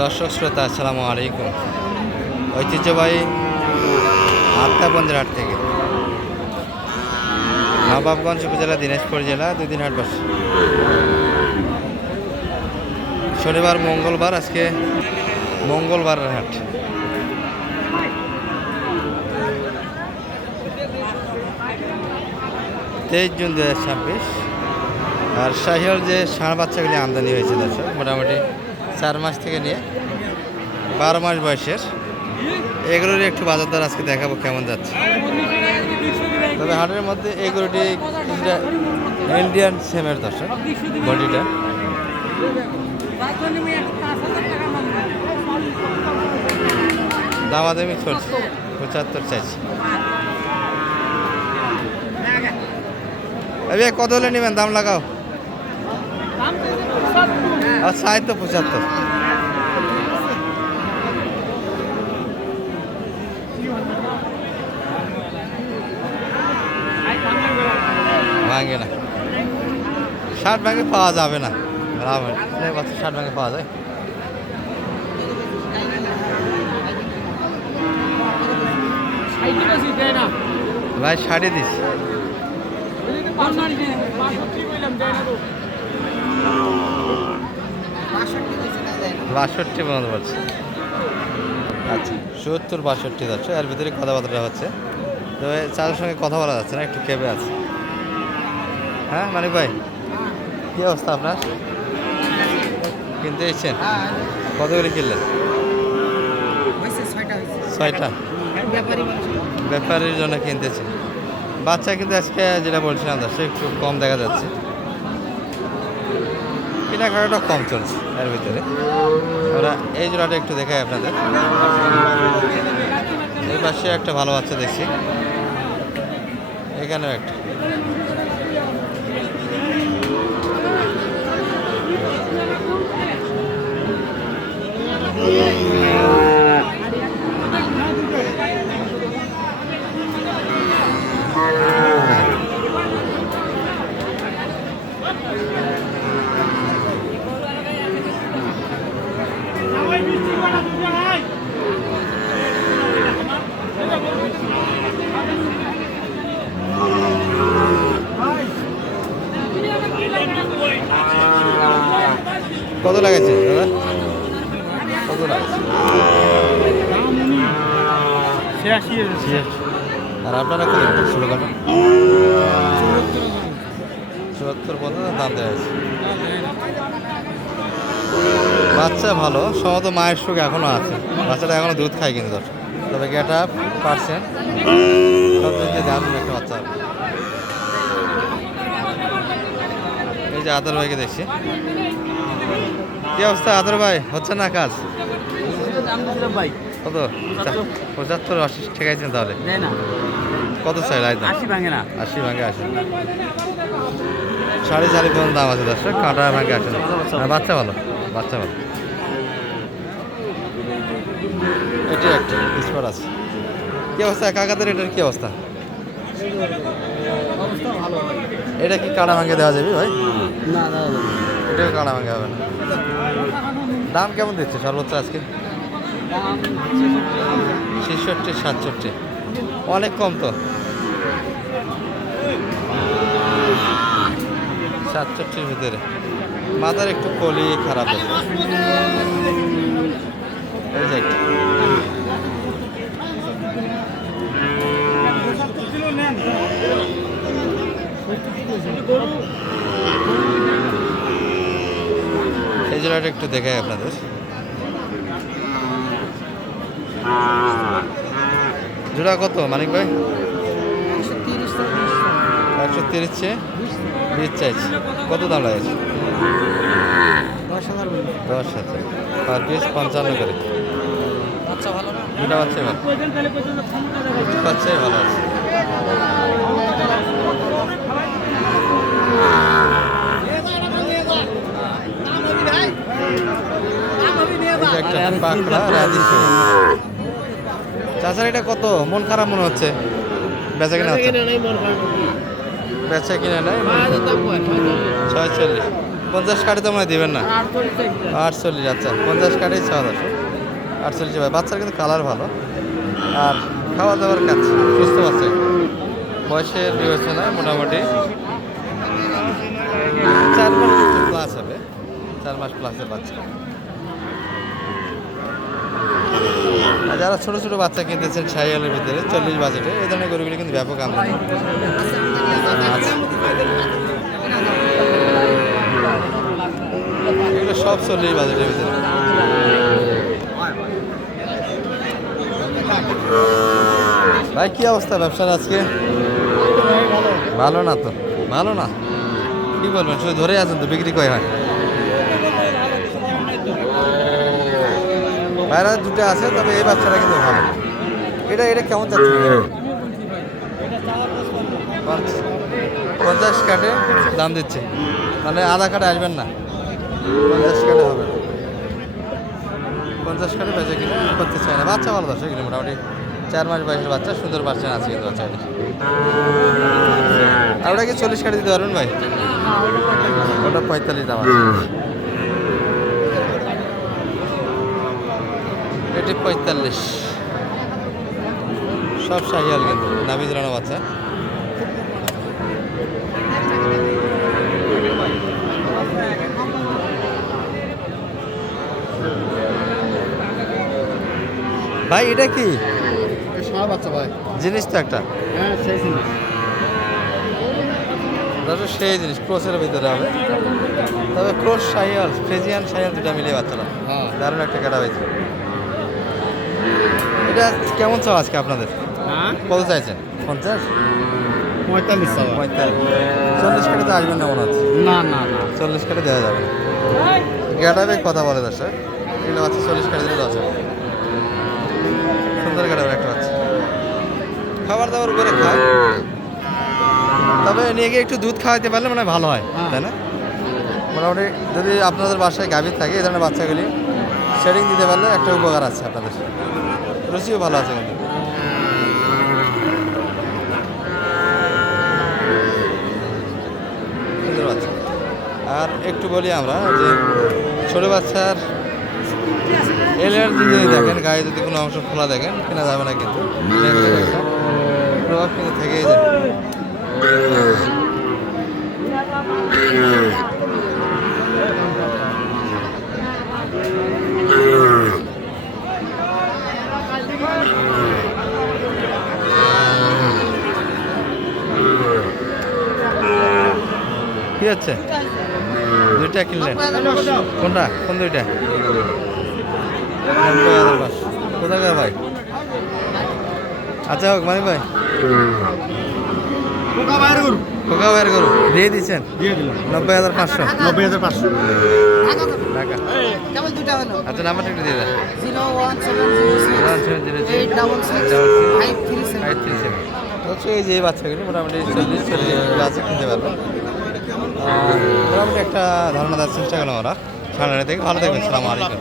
দর্শক শ্রোতা আসসালামু আলাইকুম। ঐতিহ্যবাহী আত্মাবন্দের হাট থেকে নবাবগঞ্জ উপজেলা দিনাজপুর জেলা দুই দিন হাট বসে। শনিবার মঙ্গলবার, আজকে মঙ্গলবারের হাট। তেইশ জুন 2026। আর শাহিওয়াল যে ষাঁড় বাচ্চাগুলি আমদানি হয়েছে দর্শক, মোটামুটি 4 মাস থেকে নিয়ে 12 মাস বয়সের, এগুলোরই একটু বাজার দর আজকে দেখাবো কেমন যাচ্ছে। তবে হাটের মধ্যে এগুলোটি ইন্ডিয়ান সেমের দর্শক, বডিটা দামাদামি চলছে, 75 চাইছি। কত হলে নেবেন? দাম লাগাও। আচ্ছা, তো 75। ভাঙে না, 60 ভাঙে পাওয়া যাবে না। 60 ভাঙে পাওয়া যায়। ভাই 60 দিস। 62 পর্যন্ত বলছে। আচ্ছা, 70 62 যাচ্ছে, এর ভিতরে কথাবার্তা হচ্ছে। তবে চারের সঙ্গে কথা বলা যাচ্ছে না, একটু কেঁপে আছে। হ্যাঁ মানিক ভাই, কী অবস্থা আপনার? কিনতে এসছেন? কত করে কিনলেন? 6টা। ব্যাপারীর জন্য কিনতেছে। বাচ্চা কিন্তু আজকে যেটা বলছিলাম সে একটু কম দেখা যাচ্ছে, কেনাকাটাটা কম চলছে এর ভিতরে। আমরা এই জোড়াটা একটু দেখাই আপনাদের। এই পাশে একটা ভালো বাচ্চা দেখছি, এখানেও একটা। কত লাগাইছে দাদা? কত লাগাইছে? 86। আর আপনারা কত ষোলো কাটা? 74 পর্যন্ত দাম দেওয়া হয়েছে। বাচ্চা ভালো, সম্ভবত মায়ের সুখ এখনও আছে। বাচ্চাটা এখনও দুধ খায় কিন্তু দর্শক। তবে গেট আপ পার্সেন্ট সব দিক দিয়ে দারুণ একটা বাচ্চা। এই যে আদর ভাইকে দেখছি। কি অবস্থা আদর ভাই? হচ্ছে না কাজ? কত? 75 80 ঠেকাইছেন তাহলে? কত চাই? 80 ভাঙে না। 80 ভাঙে আসে, 4.5 পর্যন্ত দাম আছে দর্শক। কাঁটা ভাঙে আসে না। বাচ্চা ভালো, বাচ্চা ভালো। এটি একটা স্পট আছে। কি অবস্থা কাকাদের? এটার কি অবস্থা? এটা কি কাঁটা ভাঙে দেওয়া যাবে ভাই? না, এটাও কাঁটা ভাঙে হবে না। দাম কেমন দিচ্ছে সর্বোচ্চ আজকে? 66 67, অনেক কম তো। 67-র ভিতরে। মাথার একটু কলি খারাপ আছে। এই জোড়াটা একটু দেখাই আপনাদের। জোড়া কত মানিক ভাই? 130 চেয়ে 20 চাইছে। কত দাম লাগছে? 10,000 পার পিস, 55 করে। দুটা বাচ্চাই ভালো, বাচ্চাই ভালো আছে। একটা পাকড়া রাজি। চাচার এটা কত? মন খারাপ মনে হচ্ছে। বেচা কিনা হচ্ছে? বেচা কিনা নাই। 46। 50 কাটে তো মনে দিবেন না। 48, আচ্ছা 50 কাটেই চাওয়া দর্শক। 48 ভাই, বাচ্চার কিন্তু কালার ভালো আর খাওয়া দাওয়ার কাজ সুস্থ বাচ্চা। বয়সের বিবেচনায় মোটামুটি 4 মাস প্লাস হবে, 4 মাস প্লাসের বাচ্চা। আর যারা ছোট ছোট বাচ্চা কিনতেছেন শাহিওয়ালের ভিতরে 40 বাজেটে, এই ধরনের গরুগুলি কিন্তু ব্যাপক আমদানি। আচ্ছা, এগুলো সব 40 বাজেটের ভিতরে। ভাই কি অবস্থা ব্যবসার আজকে? ভালো না তো, ভালো না কি বলবেন, শুধু ধরে আছেন তো, বিক্রি কয় হয়? বাইরে দুটো আছে, তবে এই বাচ্চাটা কিন্তু ভালো। এটা এটা কেমন যাচ্ছে? 50 কাটে দাম দিচ্ছে, মানে আধা কাটে আসবেন না, 50 কাটে হবে। 50 কাটে বেঁচে কিনে করতে চায় না। বাচ্চা ভালো দর্শক, কিন্তু মোটামুটি 4 মাস বয়সের বাচ্চা, সুন্দর বাচ্চা আছে কিন্তু বাচ্চাটা। আর ওটা কি 40 কাটে দিতে পারবেন ভাই? ওটা 45 দাম আছে। এটি 45, সব শাহিওয়াল কিন্তু, নাভি ঝুলানো বাচ্চা। ভাই এটা কি বাচ্চা ভাই? জিনিস তো একটা, হ্যাঁ সেই জিনিস। ধরো সেই জিনিস ক্রসের ভিতরে হবে, তবে ক্রস শাহিওয়াল ফ্রিজিয়ান শাহিওয়াল দুটা মিলিয়ে বাচ্চারা দারুণ একটা কাটা হয়েছে। এটা কেমন চাও আজকে আপনাদের? হ্যাঁ কত চাইছেন? 50, 45 টাকা। 45, 40 কাটে তো আসবেন না মনে হচ্ছে। না না না 40 কাটে দেওয়া যাবে না। গাটাবে কথা বলে দর্শক, এগুলো বাচ্চা 40 কাটে দিলে 10 হবে। সুন্দর গাটাবে একটা বাচ্চা, খাবার দাবার উপরে খায়, তবে নিয়ে গিয়ে একটু দুধ খাওয়াতে পারলে মানে ভালো হয়, তাই না? মোটামুটি যদি আপনাদের বাসায় গাভীর থাকে এই ধরনের বাচ্চাগুলি শেডিং দিতে পারলে একটা উপকার আছে আপনাদের, রুচিও ভালো আছে কিন্তু। সুন্দর বাচ্চা। আর একটু বলি আমরা যে ছোটো বাচ্চার এলের যদি দেখেন, গায়ে যদি কোনো অংশ খোলা দেখেন, কেনা যাবে না কিন্তু, একটা প্রভাব কিন্তু থেকেই যায়। কি হচ্ছে? দুইটা কিনলেন? কোনটা, কোন দুইটা? 90,000 কোথাকার ভাই? আচ্ছা হোক মানে ভাই, কোকা বাইর করুন, দিয়ে দিচ্ছেন? দিয়ে দিলাম 90,500 90,500 টাকা। আচ্ছা নাম্বারটা একটু দিয়ে দেন। 01706 হচ্ছে এই যে বাচ্চাগুলি মোটামুটি 40 আছে, কিনতে পারবেন। মোটামুটি একটা ধারণা দেওয়ার চেষ্টা করলাম আমরা। ঠান্ডা থেকে ভালো থাকবেন, সালাম আলাইকুম।